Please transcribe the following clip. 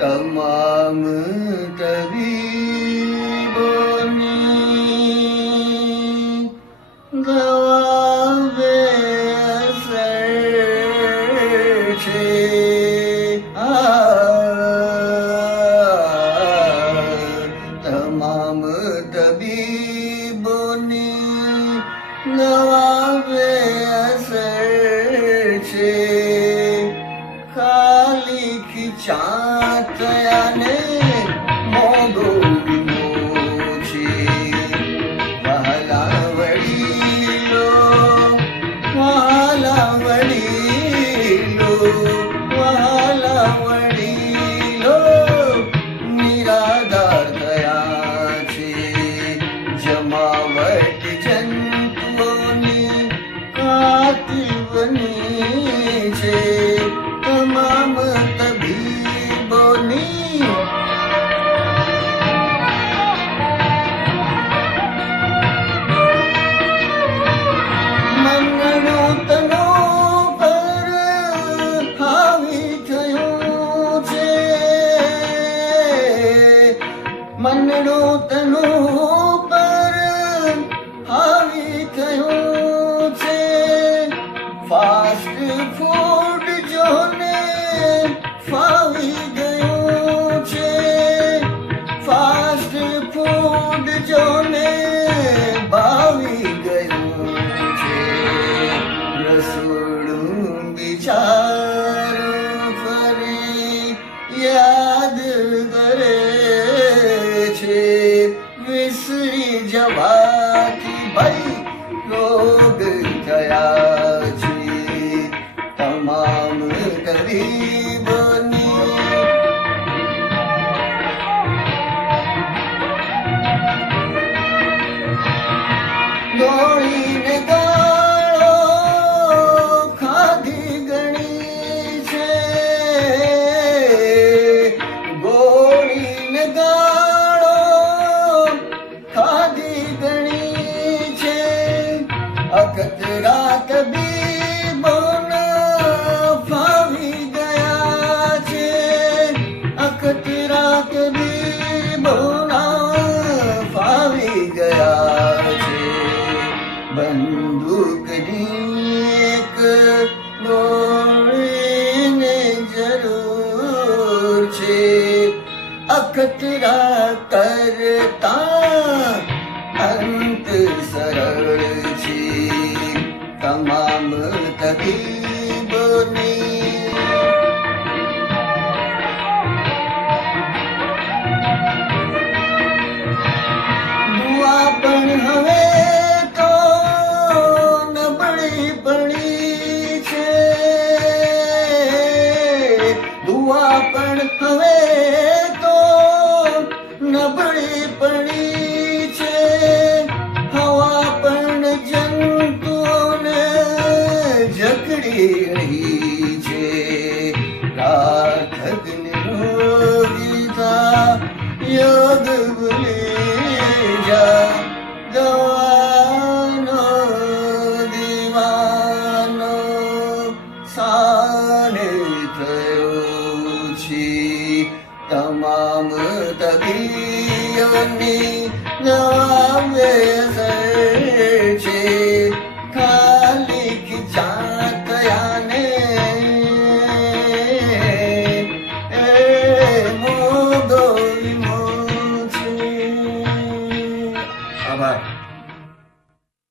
તમામ તબીબોની દવા બેઅસર છે. તમામ તબીબોની દવા બેઅસર છે. ખાલી ખીચાતયાને મોગો છે. વહાલા વડીલો વહાલા વડીલો વહાલા વડીલો નિરાધાર થયા છે. જમાવટ જંતુઓની કાતિલ બની છે. તમામ તબીબોની મનનો તનો પર હાવી થયું છે. મનનો તનો પર હાવી થયું છે. ફાસ્ટ ફૂડ જોને ફાવી ગયું છે. ફાસ્ટ ફૂડ જોને ભાવી ગયું છે. રસોડું બિચારું ફરી યાદ કરે છે. વિસરી જવાથી ભાઈ રોગ થયા છે. તમામ તબીબોની ગોળીને ગાળો ખાધી ગણી છે. ગોળીને ગાળો ખાધી ગણી છે. અખતરા તબીબોના ફાવી ગયા છે. અખતરા તબીબોના ફાવી ગયા છે. બંદૂકની એક ગોળીને જરૂર છે. અખતરા કરતા અંત સરળ છે. તમામ તબીબોની દુઆ પણ હવે તો નબળી પડી છે. દુઆ પણ હવે તો નબળી પડી છે. હવા પણ જંતુઓને જકડી રહી છે. રાધક નિરોગીતા યોગ ભૂલી જા. દવાનો દીવાનો સાને થયો છે. તમામ તબીબોની દવા બેઅસર છે. ખાલી ખીચાતયાને મોગો છે. આભાર.